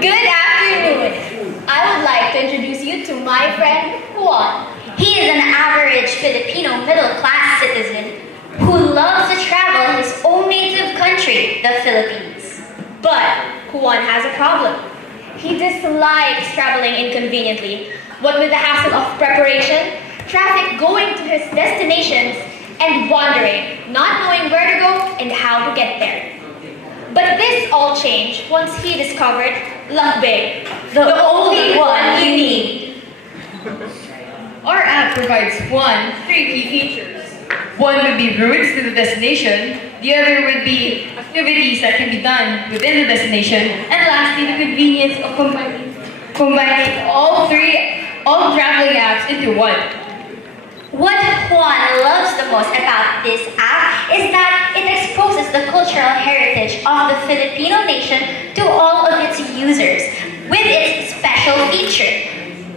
Good afternoon. I would like to introduce you to my friend Juan. He is an average Filipino middle-class citizen who loves to travel his own native country, the Philippines. But Juan has a problem. He dislikes traveling inconveniently, what with the hassle of preparation, traffic going to his destinations, and wandering, not knowing where to go and how to get there. But this all changed once he discovered LakBAE, the only one you need. Our app provides three key features. One would be routes to the destination, the other would be activities that can be done within the destination, and lastly, the convenience of combining all traveling apps into one. What Juan loves the most about this app is that it exposes the cultural heritage of the Filipino nation to all of its users with its special feature.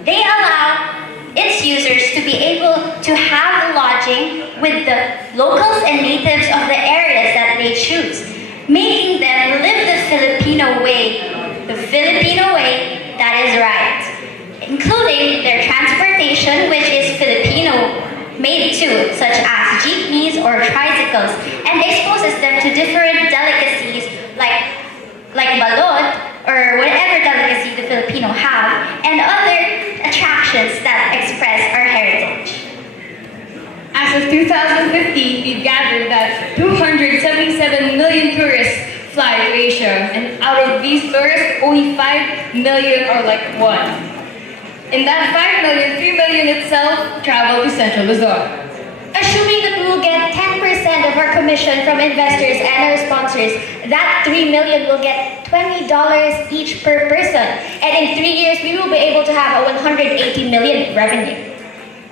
They allow its users to be able to have lodging with the locals and natives of the areas that they choose, making them live the Filipino way that is right, including their transportation, which is Filipino made too, such as jeepneys or tricycles, and exposes them to different delicacies like balot or whatever delicacy the Filipino have, and other attractions that express our heritage. As of 2015, we've gathered that 277 million tourists fly to Asia, and out of these tourists, only 5 million are like one. In that 5 million, 3 million itself travel to Central Luzon. Assuming that we will get 10% of our commission from investors and our sponsors, that 3 million will get $20 each per person. And in 3 years, we will be able to have a 180 million revenue.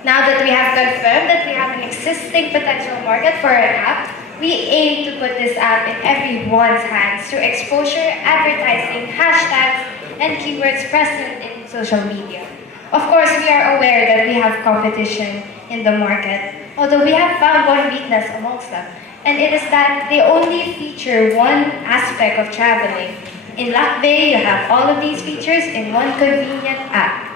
Now that we have confirmed that we have an existing potential market for our app, we aim to put this app in everyone's hands through exposure, advertising, hashtags, and keywords present in social media. Of course, we are aware that we have competition in the market, although we have found one weakness amongst them, and it is that they only feature one aspect of traveling. In LakBAE, you have all of these features in one convenient app.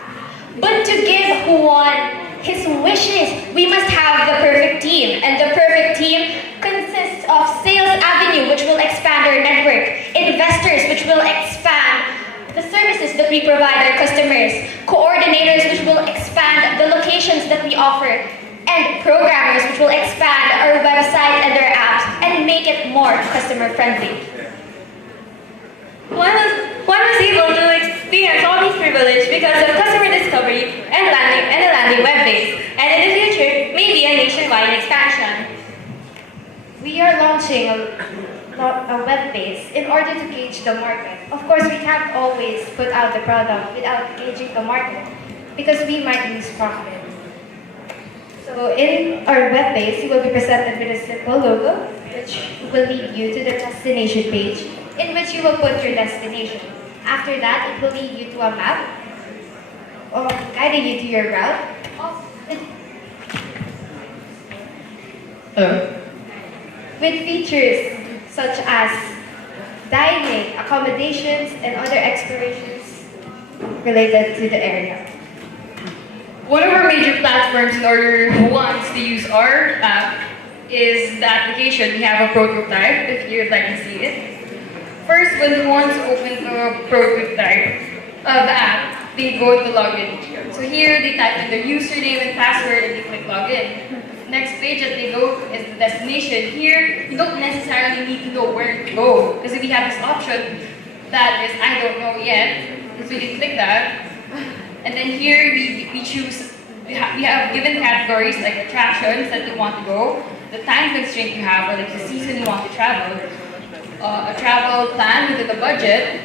But to give Juan his wishes, we must have the perfect team. And the perfect team consists of Sales Avenue, which will expand our network, investors, which will expand the services that we provide our customers, coordinators, which will expand the locations that we offer, and programmers, which will expand our website and our apps and make it more customer-friendly. One was able to experience all these privileges because of customer discovery and a landing web base, and in the future, maybe a nationwide expansion. We are launching a web base in order to gauge the market. Of course, we can't always put out the product without gauging the market because we might lose profit. So in our web base, you will be presented with a simple logo which will lead you to the destination page in which you will put your destination. After that, it will lead you to a map guiding you to your route. With features such as dining, accommodations, and other explorations related to the area. One of our major platforms in order who wants to use our app is the application. We have a prototype if you'd like to see it. First, when who wants to open the prototype of the app, they go to login. So here they type in their username and password and they click login. Next page that they go is the destination. Here, you don't necessarily need to know where to go because we have this option that is I don't know yet. So you can click that. And then here we choose, we have given categories like attractions that you want to go, the time constraint you have or like the season you want to travel, a travel plan within the budget,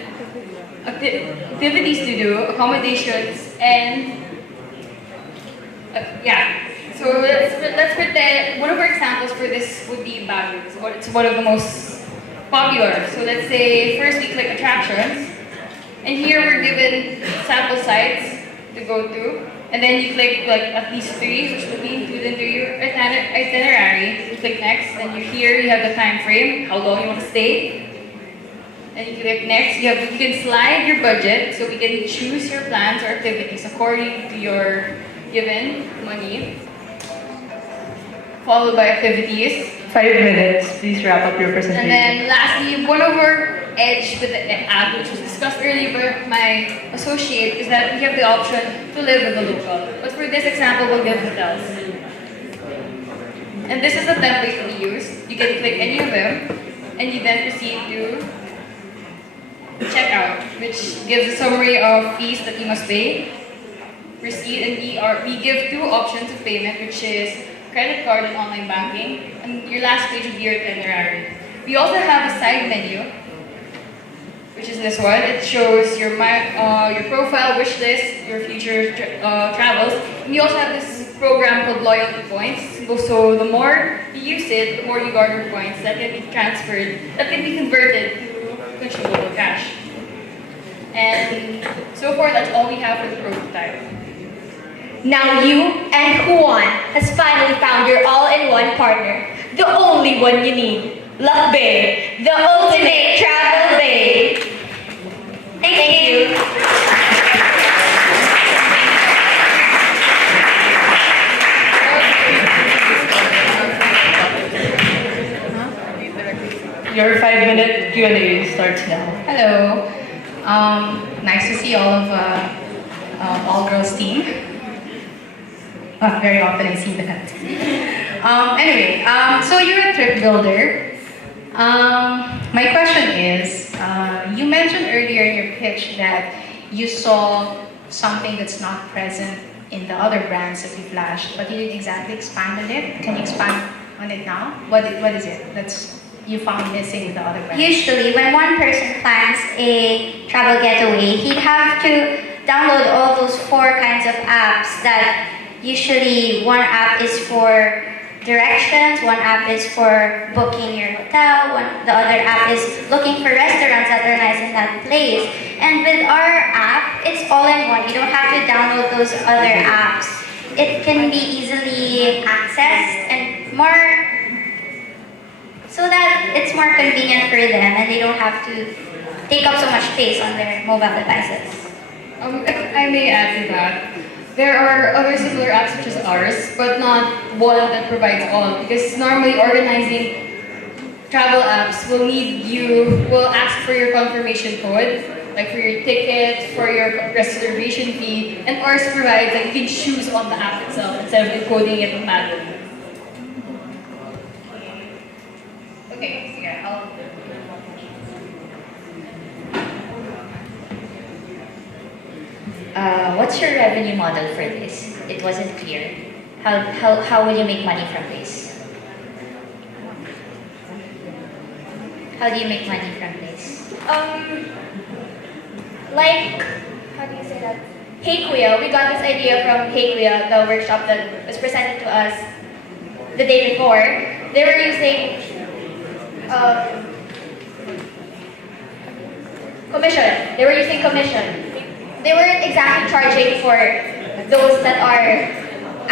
activities to do, accommodations, and yeah. So let's pretend one of our examples for this would be Baguio. It's one of the most popular. So let's say first we click attractions, and here we're given sample sites to go to, and then you click like at least 3, which will be included into your itinerary. You click next, and here you have the time frame, how long you want to stay, and you click next. You can slide your budget, so we can choose your plans or activities according to your given money, followed by activities. 5 minutes. Please wrap up your And presentation. then lastly, one of our edge with the app, which was discussed earlier by my associate, is that we have the option to live with the local. But for this example, we'll give hotels. And this is the template we use. You can click any of them, and you then proceed to checkout, which gives a summary of fees that you must pay, receipt, and we give 2 options of payment, which is credit card and online banking, and your last page would be your itinerary. We also have a side menu, which is this one. It shows your profile, wish list, your future travels. And we also have this program called Loyalty Points. So the more you use it, the more you garner points that can be transferred, that can be converted to consumable cash. And so far, that's all we have for the prototype. Now you and Juan has finally found your all-in-one partner, the only one you need. LakBAE, the ultimate travel bae. Thank you. Your 5-minute Q&A starts now. Hello. Nice to see all of all-girls team. Very often I see that. Anyway, so you're a trip builder. My question is, you mentioned earlier in your pitch that you saw something that's not present in the other brands that you flashed, but you didn't exactly expand on it. Can you expand on it now? What is it that's you found missing with the other brands? Usually, when one person plans a travel getaway, he'd have to download all those 4 kinds of apps that usually one app is for directions, one app is for booking your hotel, the other app is looking for restaurants that are nice in that place. And with our app, it's all in one. You don't have to download those other apps. It can be easily accessed and more so that it's more convenient for them and they don't have to take up so much space on their mobile devices. If I may add to that, there are other similar apps such as ours, but not one that provides all. Because normally organizing travel apps will ask for your confirmation code, like for your ticket, for your reservation fee, and ours provides that you can choose on the app itself instead of encoding it manually. Okay, so yeah, what's your revenue model for this? It wasn't clear. How will you make money from this? How do you make money from this? Like, how do you say that? Hey Kuya, we got this idea from Hey Kuya, the workshop that was presented to us the day before. They were using commission. They were using commission. They weren't exactly charging for those that are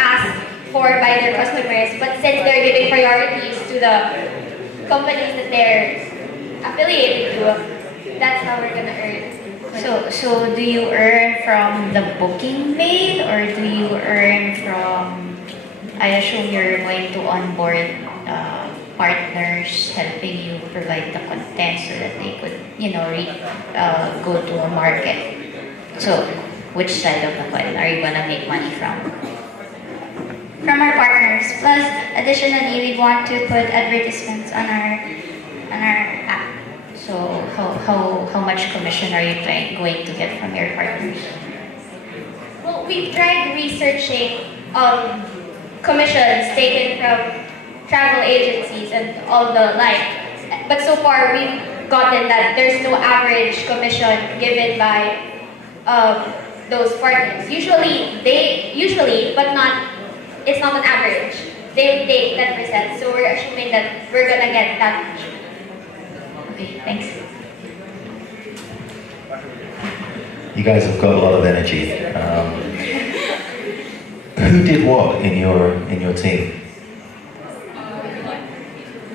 asked for by their customers, but since they're giving priorities to the companies that they're affiliated to, that's how we're gonna earn. So do you earn from the booking made, or do you earn from? I assume you're going to onboard partners helping you provide the content so that they could, go to a market. So, which side of the coin are you gonna make money from? From our partners. Plus, additionally, we want to put advertisements on our app. So, how much commission are you going to get from your partners? Well, we've tried researching commissions taken from travel agencies and all the like, but so far we've gotten that there's no average commission given by those partners. Usually, but not. It's not an average. They take 10%, so we're assuming that we're gonna get that much. Okay, thanks. You guys have got a lot of energy. Who did what in your team?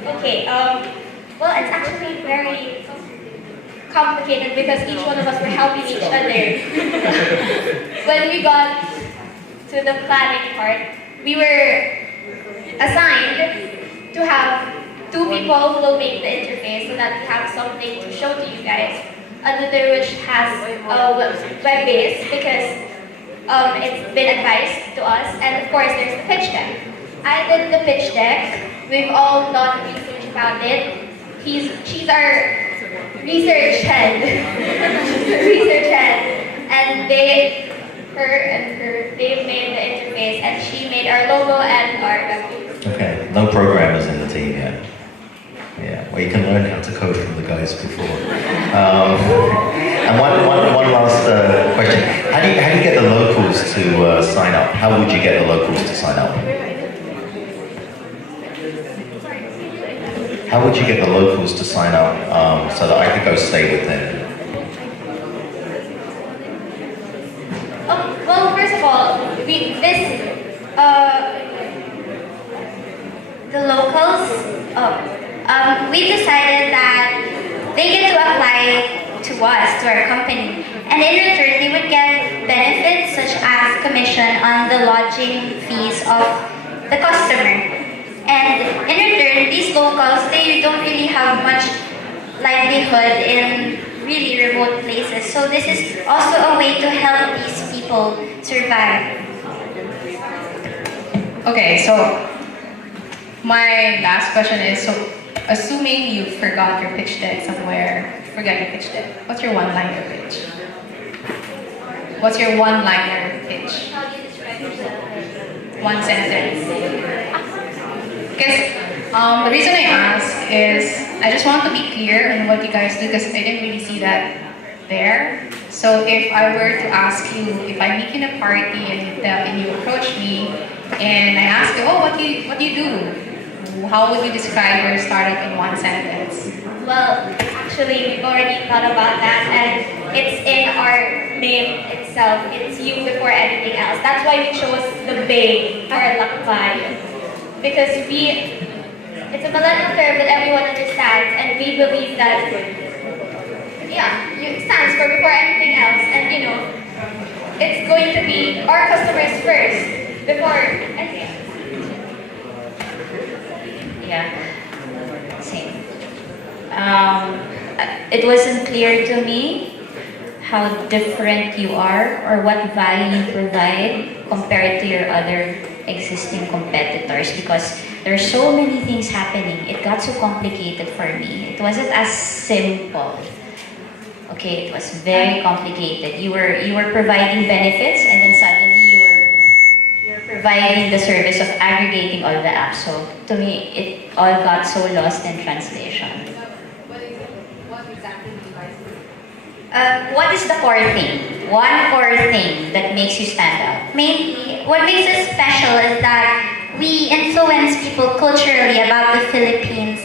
Okay. Well, it's actually very complicated because each one of us were helping each other. When we got to the planning part, we were assigned to have two people who will make the interface so that we have something to show to you guys. Another which has web-based because it's been advised to us, and of course there's the pitch deck. I did the pitch deck. We've all done research about it. She's our research head, and they made the interface, and she made our logo and our web. Okay, no programmers in the team yet. Yeah, well, you can learn how to code from the guys before. And one last question. How do you get the locals to sign up? How would you get the locals to sign up? How would you get the locals to sign up so that I could go stay with them? Well, first of all, The locals, we decided that they get to apply to us, to our company, and in return they would get benefits such as commission on the lodging fees of the customer. And in return, these locals, they don't really have much livelihood in really remote places. So this is also a way to help these people survive. Okay, so my last question is, so assuming you forgot your pitch deck somewhere, forget your pitch deck, what's your one-liner pitch? What's your one-liner pitch? One sentence. Because the reason I ask is I just want to be clear in what you guys do because I didn't really see that there. So if I were to ask you, if I meet you in a party and you approach me and I ask you, oh, what do you do? How would you describe your startup in one sentence? well, actually, we've already thought about that, and it's in our name itself. It's you before anything else. That's why we chose the BAE for LakBAE, because it's a millennial term that everyone understands, and we believe that, it stands for before anything else, and it's going to be our customers first before anything else. Yeah, same. It wasn't clear to me how different you are or what value you provide compared to your other existing competitors, because there are so many things happening. It got so complicated for me. It wasn't as simple. Okay, it was very complicated. You were providing benefits, and then suddenly you're providing the service of aggregating all the apps. So to me, it all got so lost in translation. What is the core thing? One core thing that makes you stand out? Mainly, what makes us special is that we influence people culturally about the Philippines,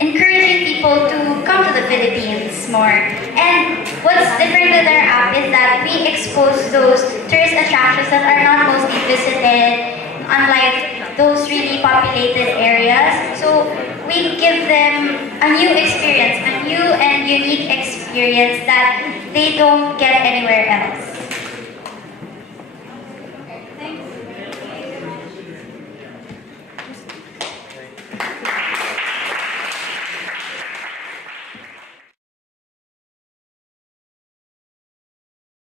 encouraging people to come to the Philippines more. And what's different with our app is that we expose those tourist attractions that are not mostly visited, unlike those really populated areas. So we give them a new experience, a new and unique experience that they don't get anywhere else.